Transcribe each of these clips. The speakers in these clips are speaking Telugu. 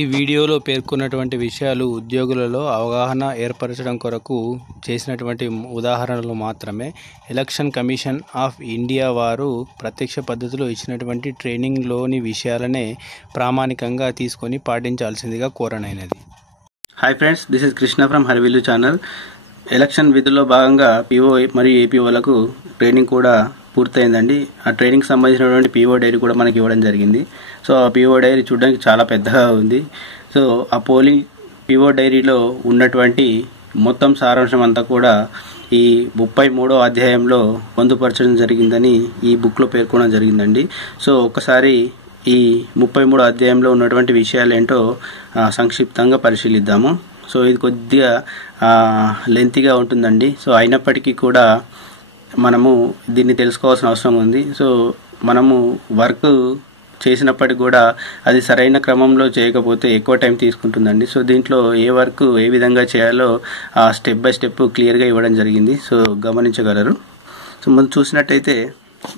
ఈ వీడియోలో పేర్కొన్నటువంటి విషయాలు ఉద్యోగులలో అవగాహన ఏర్పరచడం కొరకు చేసినటువంటి ఉదాహరణలు మాత్రమే. ఎలక్షన్ కమిషన్ ఆఫ్ ఇండియా వారు ప్రత్యక్ష పద్ధతిలో ఇచ్చినటువంటి ట్రైనింగ్లోని విషయాలనే ప్రామాణికంగా తీసుకొని పాటించాల్సిందిగా కోరనైనది. Hi friends, this is Krishna from Harivillu channel. Election విధుల్లో భాగంగా పీఓ మరియు ఏపీఓలకు ట్రైనింగ్ కూడా పూర్తయిందండి. ఆ ట్రైనింగ్ సంబంధించినటువంటి పీఓ డైరీ కూడా మనకి ఇవ్వడం జరిగింది. సో ఆ పీఓ డైరీ చూడడానికి చాలా పెద్దగా ఉంది. సో ఆ పోలింగ్ పీఓ డైరీలో ఉన్నటువంటి మొత్తం సారాంశం అంతా కూడా ఈ 33వ అధ్యాయంలో పొందుపరచడం జరిగిందని ఈ బుక్లో పేర్కొనడం జరిగిందండి. సో ఒకసారి ఈ 33వ అధ్యాయంలో ఉన్నటువంటి విషయాలు ఏంటో సంక్షిప్తంగా పరిశీలిద్దాము. సో ఇది కొద్దిగా లెంతీగా ఉంటుందండి. సో అయినప్పటికీ కూడా మనము దీన్ని తెలుసుకోవాల్సిన అవసరం ఉంది. సో మనము వర్క్ చేసినప్పటికి కూడా అది సరైన క్రమంలో చేయకపోతే ఎక్కువ టైం తీసుకుంటుందండి. సో దీంట్లో ఏ వర్క్ ఏ విధంగా చేయాలో స్టెప్ బై స్టెప్ క్లియర్గా ఇవ్వడం జరిగింది. సో గమనించగలరు. సో ముందు చూసినట్టయితే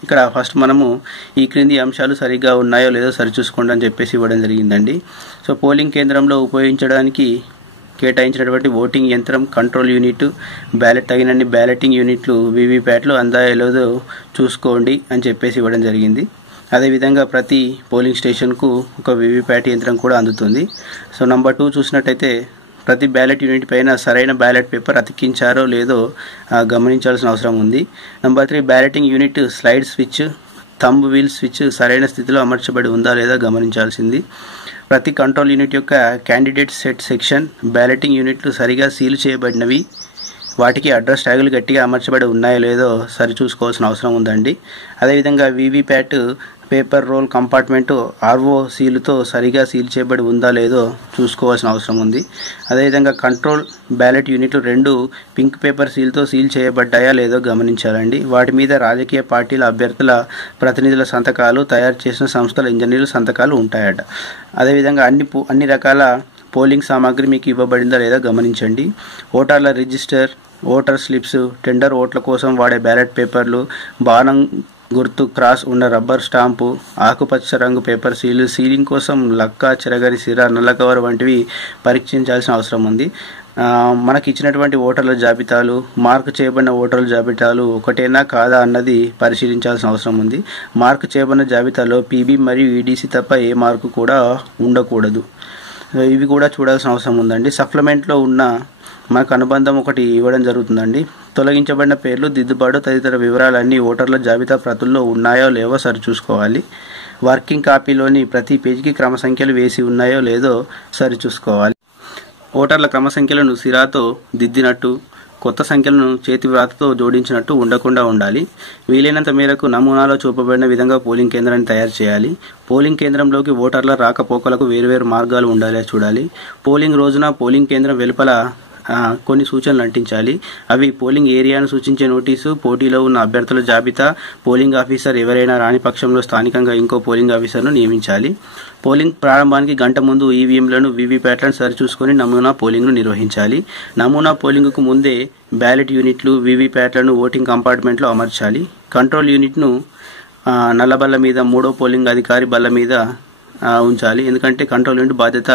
ఇక్కడ ఫస్ట్ మనము ఈ క్రింది అంశాలు సరిగ్గా ఉన్నాయో లేదో సరిచూసుకోండి అని చెప్పేసి ఇవ్వడం జరిగిందండి. సో పోలింగ్ కేంద్రంలో ఉపయోగించడానికి కేటాయించినటువంటి ఓటింగ్ యంత్రం, కంట్రోల్ యూనిట్, బ్యాలెట్ తగినన్ని బ్యాలెటింగ్ యూనిట్లు, వీవీప్యాట్లు అందాయో లేదో చూసుకోండి అని చెప్పేసి ఇవ్వడం జరిగింది. అదేవిధంగా ప్రతి పోలింగ్ స్టేషన్కు ఒక వీవీప్యాట్ యంత్రం కూడా అందుతుంది. సో నంబర్ 2 చూసినట్టయితే ప్రతి బ్యాలెట్ యూనిట్ పైన సరైన బ్యాలెట్ పేపర్ అతికించారో లేదో గమనించాల్సిన అవసరం ఉంది. Number 3 balloting unit slide switch, thumb wheel switch సరైన స్థితిలో అమర్చబడి ఉందా లేదా గమనించాల్సింది. ప్రతి కంట్రోల్ యూనిట్ యొక్క క్యాండిడేట్ సెట్ సెక్షన్, బ్యాలెటింగ్ యూనిట్లు సరిగా సీల్ చేయబడినవి, వాటికి అడ్రస్ ట్యాగులు గట్టిగా అమర్చబడి ఉన్నాయో లేదో సరిచూసుకోవాల్సిన అవసరం ఉందండి. అదేవిధంగా VVPAT paper roll compartment RO సీలుతో సరిగా సీల్ చేయబడి ఉందా లేదో చూసుకోవాల్సిన అవసరం ఉంది. అదేవిధంగా కంట్రోల్ బ్యాలెట్ యూనిట్లు 2 పింక్ పేపర్ సీల్తో సీల్ చేయబడ్డాయా లేదో గమనించాలండి. వాటి మీద రాజకీయ పార్టీల అభ్యర్థుల ప్రతినిధుల సంతకాలు, తయారు చేసిన సంస్థల ఇంజనీర్ల సంతకాలు ఉంటాయట. అదేవిధంగా అన్ని రకాల పోలింగ్ సామాగ్రి మీకు ఇవ్వబడిందా లేదా గమనించండి. ఓటర్ల రిజిస్టర్, ఓటర్ స్లిప్స్, టెండర్ ఓట్ల కోసం వాడే బ్యాలెట్ పేపర్లు, బాణం గుర్తు క్రాస్ ఉన్న రబ్బర్ స్టాంపు, ఆకుపచ్చ రంగు పేపర్ సీలు, సీలింగ్ కోసం లక్క, చిరగరి సిర, నల్ల కవర్ వంటివి పరీక్షించాల్సిన అవసరం ఉంది. మనకి ఇచ్చినటువంటి ఓటర్ల జాబితాలు, మార్కు చేయబడిన ఓటర్ల జాబితాలు ఒకటేనా కాదా అన్నది పరిశీలించాల్సిన అవసరం ఉంది. మార్కు చేయబడిన జాబితాలో పీబీ మరియు ఈడీసీ తప్ప ఏ మార్కు కూడా ఉండకూడదు. ఇవి కూడా చూడాల్సిన అవసరం ఉందండి. సప్లిమెంట్లో ఉన్న మనకు అనుబంధం ఒకటి ఇవ్వడం జరుగుతుందండి. తొలగించబడిన పేర్లు, దిద్దుబాటు తదితర వివరాలన్నీ ఓటర్ల జాబితా ప్రతుల్లో ఉన్నాయో లేవో సరిచూసుకోవాలి. వర్కింగ్ కాపీలోని ప్రతి పేజీకి క్రమ సంఖ్యలు వేసి ఉన్నాయో లేదో సరిచూసుకోవాలి. ఓటర్ల క్రమ సంఖ్యలను సిరాతో దిద్దినట్టు, కొత్త సంఖ్యలను చేతి వ్రాతతో జోడించినట్టు ఉండకుండా ఉండాలి. వీలైనంత మేరకు నమూనాలో చూపబడిన విధంగా పోలింగ్ కేంద్రాన్ని తయారు చేయాలి. పోలింగ్ కేంద్రంలోకి ఓటర్ల రాకపోకలకు వేరువేరు మార్గాలు ఉండాలి చూడాలి. పోలింగ్ రోజున పోలింగ్ కేంద్రం వెలుపల కొన్ని సూచనలు అంటించాలి. అవి పోలింగ్ ఏరియాను సూచించే నోటీసు, పోటీలో ఉన్న అభ్యర్థుల జాబితా, పోలింగ్ ఆఫీసర్ ఎవరైనా రాని పక్షంలో స్థానికంగా ఇంకో పోలింగ్ ఆఫీసర్ను నియమించాలి. పోలింగ్ ప్రారంభానికి గంట ముందు ఈవీఎంలను, వీవీప్యాట్లను సరిచూసుకొని నమూనా పోలింగ్ను నిర్వహించాలి. నమూనా పోలింగ్కు ముందే బ్యాలెట్ యూనిట్లు, వీవీప్యాట్లను ఓటింగ్ కంపార్ట్మెంట్లో అమర్చాలి. కంట్రోల్ యూనిట్ను నల్ల బల్ల మీద, 3వ పోలింగ్ అధికారి బల్ల మీద ఉంచాలి. ఎందుకంటే కంట్రోల్ యూనిట్ బాధ్యత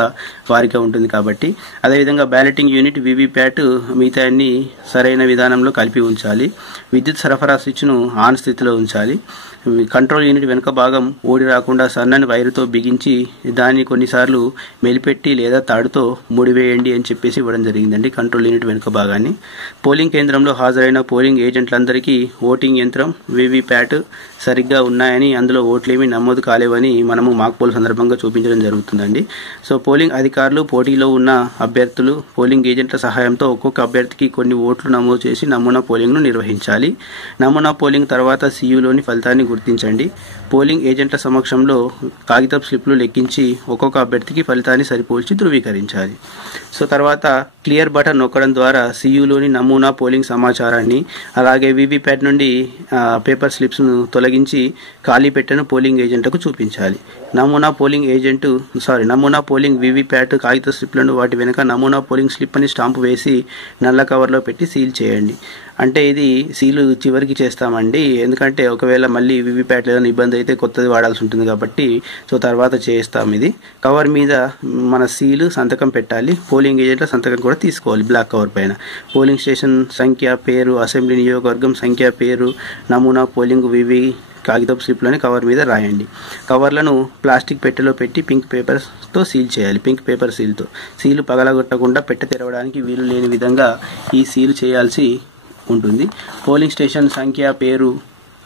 వారికే ఉంటుంది కాబట్టి. అదేవిధంగా బ్యాలెటింగ్ యూనిట్, వీవీప్యాట్ మిగతా అన్ని సరైన విధానంలో కలిపి ఉంచాలి. విద్యుత్ సరఫరా స్విచ్ను ఆన్ స్థితిలో ఉంచాలి. కంట్రోల్ యూనిట్ వెనుక భాగం ఓడి రాకుండా సన్నని వైరుతో బిగించి దాన్ని కొన్నిసార్లు మెలిపెట్టి లేదా తాడుతో ముడివేయండి అని చెప్పేసి ఇవ్వడం జరిగిందండి కంట్రోల్ యూనిట్ వెనుక భాగాన్ని. పోలింగ్ కేంద్రంలో హాజరైన పోలింగ్ ఏజెంట్లందరికీ ఓటింగ్ యంత్రం, వీవీప్యాట్ సరిగ్గా ఉన్నాయని, అందులో ఓట్లేమీ నమోదు కాలేవని మనము మాక్ పోల్ సందర్భంగా చూపించడం జరుగుతుందండి. సో పోలింగ్ అధికారులు, పోటీలో ఉన్న అభ్యర్థులు, పోలింగ్ ఏజెంట్ల సహాయంతో ఒక్కొక్క అభ్యర్థికి కొన్ని ఓట్లు నమోదు చేసి నమూనా పోలింగ్ను నిర్వహించాలి. నమూనా పోలింగ్ తర్వాత సీయూలోని ఫలితాన్ని గుర్తించండి. పోలింగ్ ఏజెంట్ల సమక్షంలో కాగితపు స్లిప్లు లెక్కించి ఒక్కొక్క అభ్యర్థికి ఫలితాన్ని సరిపోల్చి ధృవీకరించాలి. సో తర్వాత క్లియర్ బటన్ నొక్కడం ద్వారా సీయూలోని నమూనా పోలింగ్ సమాచారాన్ని, అలాగే వీవీప్యాట్ నుండి పేపర్ స్లిప్స్ను తొలగించి ఖాళీ పెట్టెను పోలింగ్ ఏజెంట్లకు చూపించాలి. నమూనా పోలింగ్ వీవీప్యాట్ కాగిత స్లిప్లను వాటి వెనుక నమూనా పోలింగ్ స్లిప్ అని స్టాంపు వేసి నల్ల కవర్లో పెట్టి సీల్ చేయండి. అంటే ఇది సీలు చివరికి చేస్తామండి, ఎందుకంటే ఒకవేళ మళ్ళీ వివిప్యాట్ ఏదైనా ఇబ్బంది అయితే కొత్తది వాడాల్సి ఉంటుంది కాబట్టి సో తర్వాత చేస్తాం. ఇది కవర్ మీద మన సీలు సంతకం పెట్టాలి, పోలింగ్ ఏజెంట్ల సంతకం కూడా తీసుకోవాలి బ్లాక్ కవర్ పైన. పోలింగ్ స్టేషన్ సంఖ్య, పేరు, అసెంబ్లీ నియోజకవర్గం సంఖ్య, పేరు, నమూనా పోలింగ్ వివి కాగితపు స్లిప్లని కవర్ మీద రాయండి. కవర్లను ప్లాస్టిక్ పెట్టెలో పెట్టి పింక్ పేపర్తో సీల్ చేయాలి. పింక్ పేపర్ సీల్తో సీలు పగలగొట్టకుండా పెట్టె తెరవడానికి వీలు లేని విధంగా ఈ సీల్ చేయాల్సి ఉంటుంది. పోలింగ్ స్టేషన్ సంఖ్య, పేరు,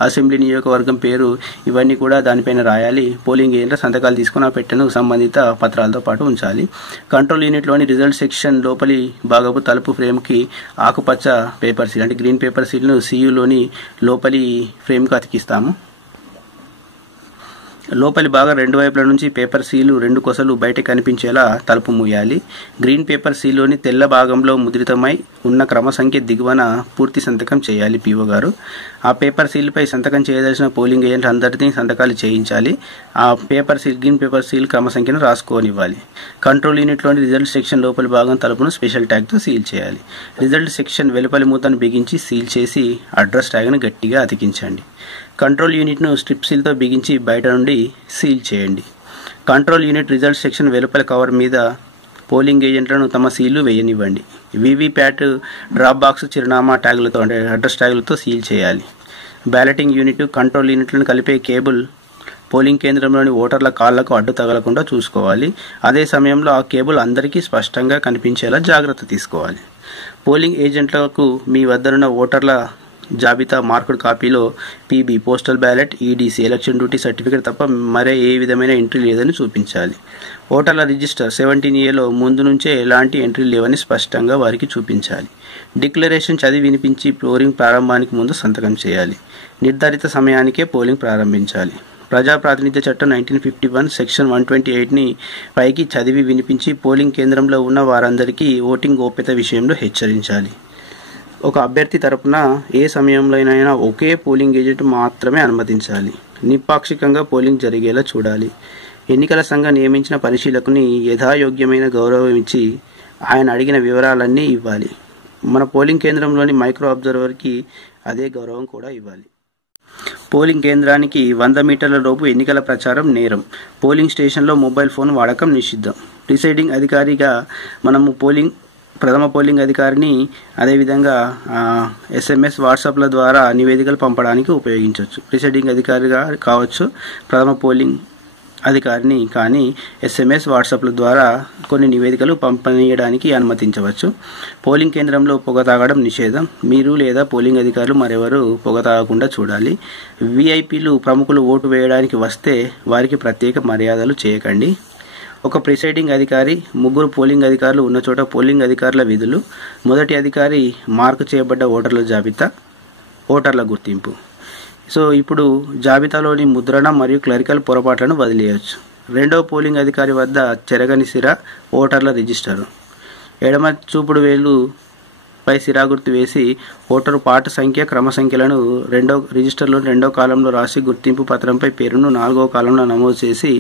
అసెంబ్లీ నియోజకవర్గం పేరు ఇవన్నీ కూడా దానిపైన రాయాలి. పోలింగ్ ఏజెంట్ల సంతకాలు తీసుకుని ఆ పెట్టెను సంబంధిత పత్రాలతో పాటు ఉంచాలి. కంట్రోల్ యూనిట్లోని రిజల్ట్ సెక్షన్ లోపలి భాగపు తలుపు ఫ్రేమ్కి ఆకుపచ్చ పేపర్ సీల్ అంటే గ్రీన్ పేపర్ సీల్ను సియులోని లోపలి ఫ్రేమ్కి అతికిస్తాము. లోపలి భాగం రెండు వైపుల నుంచి పేపర్ సీలు రెండు కొసలు బయట కనిపించేలా తలుపు మూయాలి. గ్రీన్ పేపర్ సీల్లోని తెల్ల భాగంలో ముద్రితమై ఉన్న క్రమ సంఖ్య దిగువన పూర్తి సంతకం చేయాలి పీఓ గారు. ఆ పేపర్ సీల్పై సంతకం చేయదలిచిన పోలింగ్ ఏజెంట్ అందరినీ సంతకాలు చేయించాలి. ఆ paper seal green paper seal క్రమ సంఖ్యను రాసుకోనివ్వాలి. కంట్రోల్ యూనిట్లోని రిజల్ట్ సెక్షన్ లోపలి భాగం తలుపును స్పెషల్ ట్యాగ్తో సీల్ చేయాలి. రిజల్ట్ సెక్షన్ వెలుపలి మూతను బిగించి సీల్ చేసి అడ్రస్ ట్యాగ్ను గట్టిగా అతికించండి. కంట్రోల్ యూనిట్ను స్ట్రిప్ సీల్తో బిగించి బయట నుండి సీల్ చేయండి. కంట్రోల్ యూనిట్ రిజల్ట్ సెక్షన్ వెలుపల కవర్ మీద పోలింగ్ ఏజెంట్లను తమ సీళ్లు వేయనివ్వండి. వివిప్యాట్ డ్రాప్ బాక్స్ చిరునామా ట్యాగులతో అంటే అడ్రస్ ట్యాగులతో సీల్ చేయాలి. బ్యాలెటింగ్ యూనిట్ కంట్రోల్ యూనిట్లను కలిపే కేబుల్ పోలింగ్ కేంద్రంలోని ఓటర్ల కాళ్లకు అడ్డు తగలకుండా చూసుకోవాలి. అదే సమయంలో ఆ కేబుల్ అందరికీ స్పష్టంగా కనిపించేలా జాగ్రత్త తీసుకోవాలి. పోలింగ్ ఏజెంట్లకు మీ వద్దనున్న ఓటర్ల జాబితా మార్కుడ్ కాపీలో PB postal ballot, EDC election duty certificate తప్ప మరే ఏ విధమైన ఎంట్రీ లేదని చూపించాలి. ఓటర్ల రిజిస్టర్ 17A ముందు నుంచే ఎలాంటి ఎంట్రీ లేవని స్పష్టంగా వారికి చూపించాలి. డిక్లరేషన్ చదివి వినిపించి పోలింగ్ ప్రారంభానికి ముందు సంతకం చేయాలి. నిర్ధారిత సమయానికే పోలింగ్ ప్రారంభించాలి. ప్రజాప్రాతినిధ్య చట్టం 1951 సెక్షన్ 128ని పైకి చదివి వినిపించి పోలింగ్ కేంద్రంలో ఉన్న వారందరికీ ఓటింగ్ గోప్యత విషయంలో హెచ్చరించాలి. ఒక అభ్యర్థి తరపున ఏ సమయంలోనైనా ఒకే పోలింగ్ ఏజెంట్ మాత్రమే అనుమతించాలి. నిష్పాక్షికంగా పోలింగ్ జరిగేలా చూడాలి. ఎన్నికల సంఘం నియమించిన పరిశీలకుని యథాయోగ్యమైన గౌరవం ఇచ్చి ఆయన అడిగిన వివరాలన్నీ ఇవ్వాలి. మన పోలింగ్ కేంద్రంలోని మైక్రో అబ్జర్వర్కి అదే గౌరవం కూడా ఇవ్వాలి. పోలింగ్ కేంద్రానికి 100 మీటర్ల లోపు ఎన్నికల ప్రచారం నేరం. పోలింగ్ స్టేషన్లో మొబైల్ ఫోన్ వాడకం నిషిద్ధం. ప్రిసైడింగ్ అధికారిగా మనము ప్రథమ పోలింగ్ అధికారిని అదేవిధంగా SMS వాట్సాప్ల ద్వారా నివేదికలు పంపడానికి ఉపయోగించవచ్చు. ప్రిసైడింగ్ అధికారిగా కావచ్చు, ప్రథమ పోలింగ్ అధికారిని కానీ SMS వాట్సాప్ల ద్వారా కొన్ని నివేదికలు పంపనీయడానికి అనుమతించవచ్చు. పోలింగ్ కేంద్రంలో పొగ తాగడం నిషేధం. మీరు లేదా పోలింగ్ అధికారులు మరెవరు పొగ తాగకుండా చూడాలి. VIPలు ప్రముఖులు ఓటు వేయడానికి వస్తే వారికి ప్రత్యేక మర్యాదలు చేయకండి. ఒక ప్రిసైడింగ్ అధికారి, 3 పోలింగ్ అధికారులు ఉన్న చోట పోలింగ్ అధికారుల విధులు. మొదటి అధికారి మార్కు చేయబడ్డ ఓటర్ల జాబితా, ఓటర్ల గుర్తింపు. సో ఇప్పుడు జాబితాలోని ముద్రణ మరియు క్లరికల్ పొరపాట్లను వదిలేయవచ్చు. రెండవ పోలింగ్ అధికారి వద్ద చెరగని సిర, ఓటర్ల రిజిస్టరు. ఎడమ చూపుడు వేలు పై సిరా గుర్తు వేసి ఓటరు పాట సంఖ్య, క్రమ సంఖ్యలను రిజిస్టర్లోని 2వ కాలంలో రాసి గుర్తింపు పత్రంపై పేరును 4వ కాలంలో నమోదు చేసి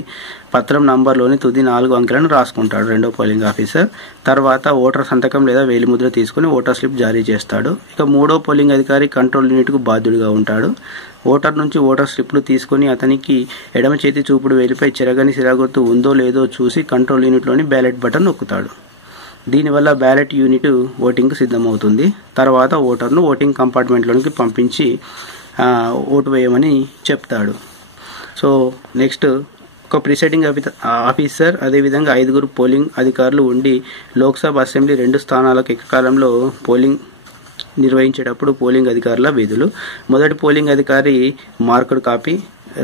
పత్రం నంబర్లోని తుది 4 అంకెలను రాసుకుంటాడు రెండవ పోలింగ్ ఆఫీసర్. తర్వాత ఓటర్ సంతకం లేదా వేలిముద్ర తీసుకుని ఓటర్ స్లిప్ జారీ చేస్తాడు. ఇక 3వ పోలింగ్ అధికారి కంట్రోల్ యూనిట్కు బాధ్యుడిగా ఉంటాడు. ఓటర్ నుంచి ఓటర్ స్లిప్లు తీసుకుని అతనికి ఎడమ చేతి చూపుడు వేలిపై చెరగని సిరా గుర్తు ఉందో లేదో చూసి కంట్రోల్ యూనిట్లోని బ్యాలెట్ బటన్ నొక్కుతాడు. దీనివల్ల బ్యాలెట్ యూనిట్ ఓటింగ్కు సిద్ధమవుతుంది. తర్వాత ఓటర్ను ఓటింగ్ కంపార్ట్మెంట్లోనికి పంపించి ఓటు వేయమని చెప్తాడు. సో నెక్స్ట్ ఒక ప్రిసైడింగ్ ఆఫీసర్ అదేవిధంగా 5 పోలింగ్ అధికారులు ఉండి లోక్సభ, అసెంబ్లీ 2 స్థానాలకు ఏకకాలంలో పోలింగ్ నిర్వహించేటప్పుడు పోలింగ్ అధికారుల విధులు. మొదటి పోలింగ్ అధికారి మార్కుడ్ కాపీ,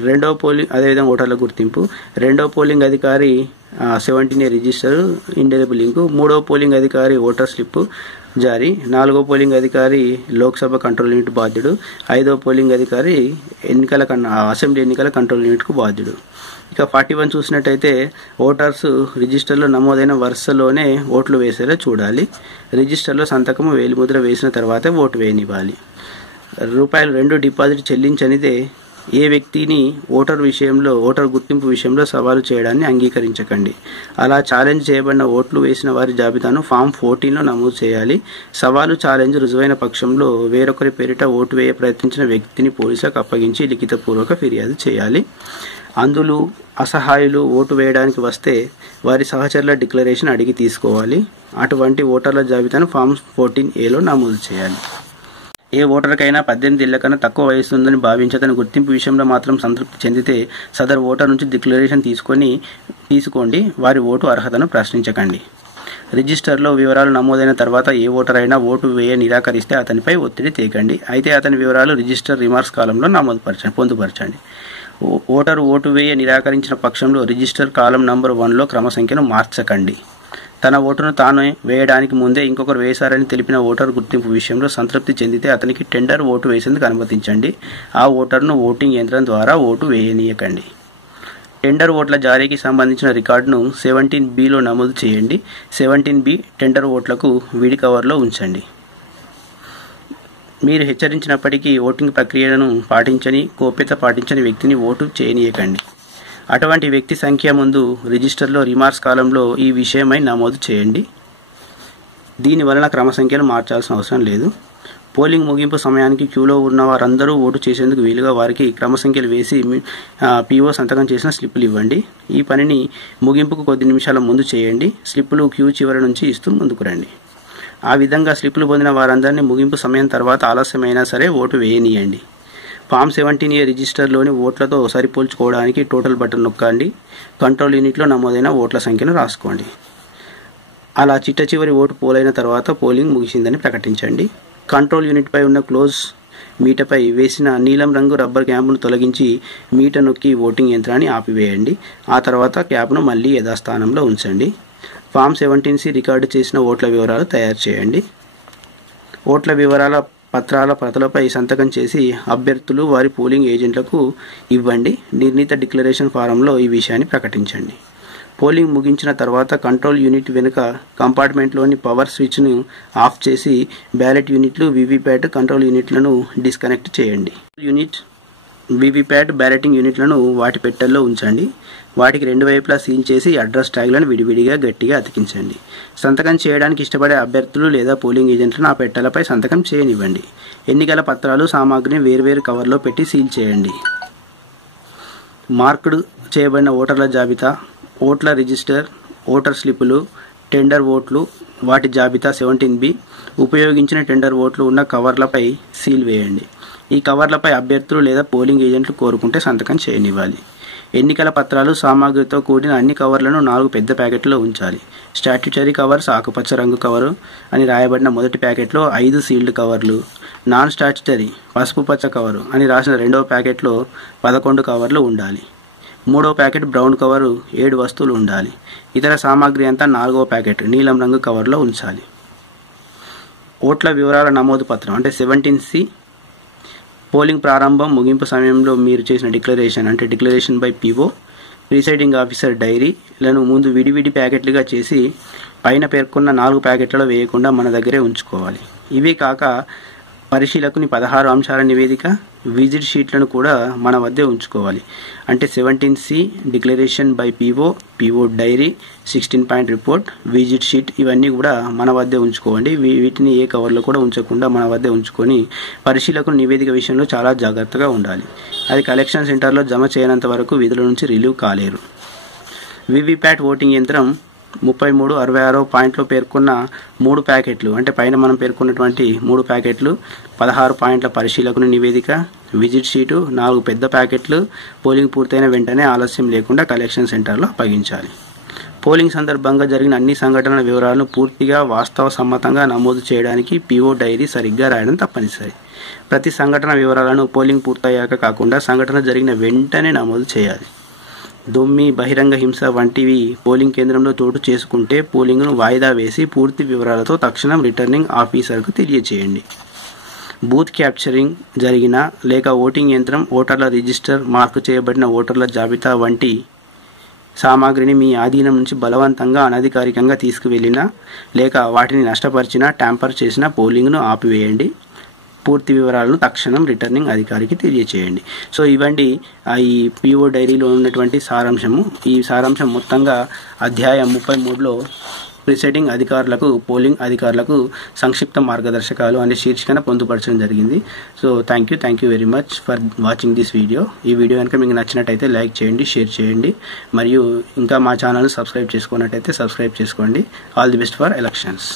రెండవ పోలింగ్ అదేవిధంగా ఓటర్ల గుర్తింపు, రెండవ పోలింగ్ అధికారి 17A రిజిస్టర్ ఇండెలిబుల్ లింకు, 3వ పోలింగ్ అధికారి ఓటర్ స్లిప్ జారీ, 4వ పోలింగ్ అధికారి లోక్సభ కంట్రోల్ యూనిట్ బాధ్యుడు, 5వ పోలింగ్ అధికారి అసెంబ్లీ ఎన్నికల కంట్రోల్ యూనిట్కు బాధ్యుడు. ఇక 41 చూసినట్టయితే ఓటర్స్ రిజిస్టర్లో నమోదైన వరుసలోనే ఓట్లు వేసేలా చూడాలి. రిజిస్టర్లో సంతకము వేలిముద్ర వేసిన తర్వాతే ఓటు వేయనివ్వాలి. ₹2 డిపాజిట్ చెల్లించనిదే ఏ వ్యక్తిని ఓటర్ గుర్తింపు విషయంలో సవాలు చేయడాన్ని అంగీకరించకండి. అలా ఛాలెంజ్ చేయబడిన ఓట్లు వేసిన వారి జాబితాను ఫామ్ 14లో నమోదు చేయాలి. సవాలు ఛాలెంజ్ రుజువైన పక్షంలో వేరొకరి పేరిట ఓటు వేయ ప్రయత్నించిన వ్యక్తిని పోలీసులకు అప్పగించి లిఖితపూర్వక ఫిర్యాదు చేయాలి. అందులో అసహాయులు ఓటు వేయడానికి వస్తే వారి సహచరుల డిక్లరేషన్ అడిగి తీసుకోవాలి. అటువంటి ఓటర్ల జాబితాను ఫామ్ 14A నమోదు చేయాలి. ఏ ఓటర్కైనా 18 ఏళ్ల కన్నా తక్కువ వయసు ఉందని భావించి అతని గుర్తింపు విషయంలో మాత్రం సంతృప్తి చెందితే సదరు ఓటర్ నుంచి డిక్లరేషన్ తీసుకోండి. వారి ఓటు అర్హతను ప్రశ్నించకండి. రిజిస్టర్లో వివరాలు నమోదైన తర్వాత ఏ ఓటర్ అయినా ఓటు వేయ నిరాకరిస్తే అతనిపై ఒత్తిడి తేకండి. అయితే అతని వివరాలు రిజిస్టర్ రిమార్క్స్ కాలంలో పొందుపరచండి. ఓటరు ఓటు వేయ నిరాకరించిన పక్షంలో రిజిస్టర్ కాలం నంబర్ 1లో క్రమ సంఖ్యను మార్చకండి. తన ఓటును తాను వేయడానికి ముందే ఇంకొకరు వేశారని తెలిపిన ఓటర్ గుర్తింపు విషయంలో సంతృప్తి చెందితే అతనికి టెండర్ ఓటు వేసేందుకు అనుమతించండి. ఆ ఓటర్ను ఓటింగ్ యంత్రం ద్వారా ఓటు వేయనీయకండి. టెండర్ ఓట్ల జారీకి సంబంధించిన రికార్డును 17Bలో నమోదు చేయండి. 17B టెండర్ ఓట్లకు విడి కవర్లో ఉంచండి. మీరు హెచ్చరించినప్పటికీ ఓటింగ్ ప్రక్రియను గోప్యత పాటించని వ్యక్తిని ఓటు చేయనీయకండి. అటువంటి వ్యక్తి సంఖ్య ముందు రిజిస్టర్లో రిమార్క్స్ కాలంలో ఈ విషయమై నమోదు చేయండి. దీని వలన క్రమ సంఖ్యను మార్చాల్సిన అవసరం లేదు. పోలింగ్ ముగింపు సమయానికి క్యూలో ఉన్న వారందరూ ఓటు చేసేందుకు వీలుగా వారికి క్రమ సంఖ్యలు వేసి పీఓ సంతకం చేసిన స్లిప్పులు ఇవ్వండి. ఈ పనిని ముగింపుకు కొద్ది నిమిషాల ముందు చేయండి. స్లిప్పులు క్యూ చివరి నుంచి ఇస్తూ ముందుకు రండి. ఆ విధంగా స్లిప్పులు పొందిన వారందరినీ ముగింపు సమయం తర్వాత ఆలస్యమైనా సరే ఓటు వేయనీయండి. ఫామ్ 17A రిజిస్టర్లోని ఓట్లతో సరిపోల్చుకోవడానికి టోటల్ బటన్ నొక్కండి. కంట్రోల్ యూనిట్లో నమోదైన ఓట్ల సంఖ్యను రాసుకోండి. అలా చిట్ట చివరి ఓటు పోలైన తర్వాత పోలింగ్ ముగిసిందని ప్రకటించండి. కంట్రోల్ యూనిట్పై ఉన్న క్లోజ్ మీటపై వేసిన నీలం రంగు రబ్బర్ క్యాప్ను తొలగించి మీట నొక్కి ఓటింగ్ యంత్రాన్ని ఆపివేయండి. ఆ తర్వాత క్యాప్ను మళ్ళీ యథాస్థానంలో ఉంచండి. ఫామ్ 17C రికార్డు చేసిన ఓట్ల వివరాలు తయారు చేయండి. ఓట్ల వివరాల పత్రాల ప్రతులపై సంతకం చేసి అభ్యర్థులు వారి పోలింగ్ ఏజెంట్లకు ఇవ్వండి. నిర్ణీత డిక్లరేషన్ ఫారంలో ఈ విషయాన్ని ప్రకటించండి. పోలింగ్ ముగించిన తర్వాత కంట్రోల్ యూనిట్ వెనుక కంపార్ట్మెంట్లోని పవర్ స్విచ్ను ఆఫ్ చేసి బ్యాలెట్ యూనిట్లు, వీవీప్యాట్ కంట్రోల్ యూనిట్లను డిస్కనెక్ట్ చేయండి. వీవీప్యాట్ బ్యాలెటింగ్ యూనిట్లను వాటి పెట్టెల్లో ఉంచండి. వాటికి రెండు వైపులా సీల్ చేసి అడ్రస్ ట్యాగ్లను విడివిడిగా గట్టిగా అతికించండి. సంతకం చేయడానికి ఇష్టపడే అభ్యర్థులు లేదా పోలింగ్ ఏజెంట్లను ఆ పెట్టెలపై సంతకం చేయనివ్వండి. ఎన్నికల పత్రాలు, సామాగ్రిని వేర్వేరు కవర్లో పెట్టి సీల్ చేయండి. మార్కుడు చేయబడిన ఓటర్ల జాబితా, ఓట్ల రిజిస్టర్, ఓటర్ స్లిప్పులు, టెండర్ ఓట్లు, వాటి జాబితా 17B, ఉపయోగించిన టెండర్ ఓట్లు ఉన్న కవర్లపై సీల్ వేయండి. ఈ కవర్లపై అభ్యర్థులు లేదా పోలింగ్ ఏజెంట్లు కోరుకుంటే సంతకం చేయనివ్వాలి. ఎన్నికల పత్రాలు, సామాగ్రితో కూడిన అన్ని కవర్లను 4 పెద్ద ప్యాకెట్లో ఉంచాలి. స్టాట్యుటరీ కవర్స్ ఆకుపచ్చ రంగు కవరు అని రాయబడిన మొదటి ప్యాకెట్లో 5 సీల్డ్ కవర్లు, నాన్ స్టాట్యుటరీ పసుపు పచ్చ కవరు అని రాసిన రెండవ ప్యాకెట్లో 11 కవర్లు ఉండాలి. మూడవ ప్యాకెట్ బ్రౌన్ కవరు 7 వస్తువులు ఉండాలి. ఇతర సామాగ్రి అంతా 4వ ప్యాకెట్ నీలం రంగు కవర్లో ఉంచాలి. ఓట్ల వివరాల నమోదు పత్రం అంటే 17C, పోలింగ్ ప్రారంభం, ముగింపు సమయంలో మీరు చేసిన డిక్లరేషన్ అంటే declaration by PO, presiding officer డైరీలను ముందు విడివిడి ప్యాకెట్లుగా చేసి పైన పేర్కొన్న 4 ప్యాకెట్లలో వేయకుండా మన దగ్గరే ఉంచుకోవాలి. ఇవే కాక పరిశీలకుని 16 అంశాల నివేదిక, విజిట్ షీట్లను కూడా మన వద్దే ఉంచుకోవాలి. అంటే 17C declaration by PO diary, 16 point report, visit sheet ఇవన్నీ కూడా మన వద్దే ఉంచుకోండి. వీటిని ఏ కవర్లో కూడా ఉంచకుండా మన వద్దే ఉంచుకొని పరిశీలకుని నివేదిక విషయంలో చాలా జాగ్రత్తగా ఉండాలి. అది కలెక్షన్ సెంటర్లో జమ చేయనంత వరకు విధుల నుంచి రిలీవ్ కాలేరు. వీవీప్యాట్ ఓటింగ్ యంత్రం 3366 పాయింట్లో పేర్కొన్న 3 ప్యాకెట్లు అంటే పైన మనం పేర్కొన్నటువంటి 3 ప్యాకెట్లు, 16 పాయింట్ల పరిశీలకుని నివేదిక, విజిట్ షీటు, 4 పెద్ద ప్యాకెట్లు పోలింగ్ పూర్తయిన వెంటనే ఆలస్యం లేకుండా కలెక్షన్ సెంటర్లో అప్పగించాలి. పోలింగ్ సందర్భంగా జరిగిన అన్ని సంఘటనల వివరాలను పూర్తిగా వాస్తవ సమ్మతంగా నమోదు చేయడానికి పీఓ డైరీ సరిగ్గా రాయడం తప్పనిసరి. ప్రతి సంఘటన వివరాలను పోలింగ్ పూర్తయ్యాక కాకుండా సంఘటన జరిగిన వెంటనే నమోదు చేయాలి. దొమ్మి, బహిరంగ హింస వంటివి పోలింగ్ కేంద్రంలో చోటు చేసుకుంటే పోలింగ్ను వాయిదా వేసి పూర్తి వివరాలతో తక్షణం రిటర్నింగ్ ఆఫీసర్కు తెలియచేయండి. బూత్ క్యాప్చరింగ్ జరిగిన లేక ఓటింగ్ యంత్రం, ఓటర్ల రిజిస్టర్, మార్కు చేయబడిన ఓటర్ల జాబితా వంటి సామాగ్రిని మీ ఆధీనం నుంచి బలవంతంగా అనధికారికంగా తీసుకువెళ్ళినా లేక వాటిని నష్టపరిచినా, ట్యాంపర్ చేసిన పోలింగ్ను ఆపివేయండి. పూర్తి వివరాలను తక్షణం రిటర్నింగ్ అధికారికి తెలియచేయండి. సో ఇవ్వండి ఈ పిఓ డైరీలో ఉన్నటువంటి సారాంశము. ఈ సారాంశం మొత్తంగా అధ్యాయం 33లో ప్రిసైడింగ్ అధికారులకు, పోలింగ్ అధికారులకు సంక్షిప్త మార్గదర్శకాలు అనే శీర్షికన పొందుపరచడం జరిగింది. So thank you very much for watching this video. ఈ వీడియో కనుక మీకు నచ్చినట్టయితే లైక్ చేయండి, షేర్ చేయండి, మరియు ఇంకా మా ఛానల్ సబ్స్క్రైబ్ చేసుకున్నట్టయితే సబ్స్క్రైబ్ చేసుకోండి. All the best for elections.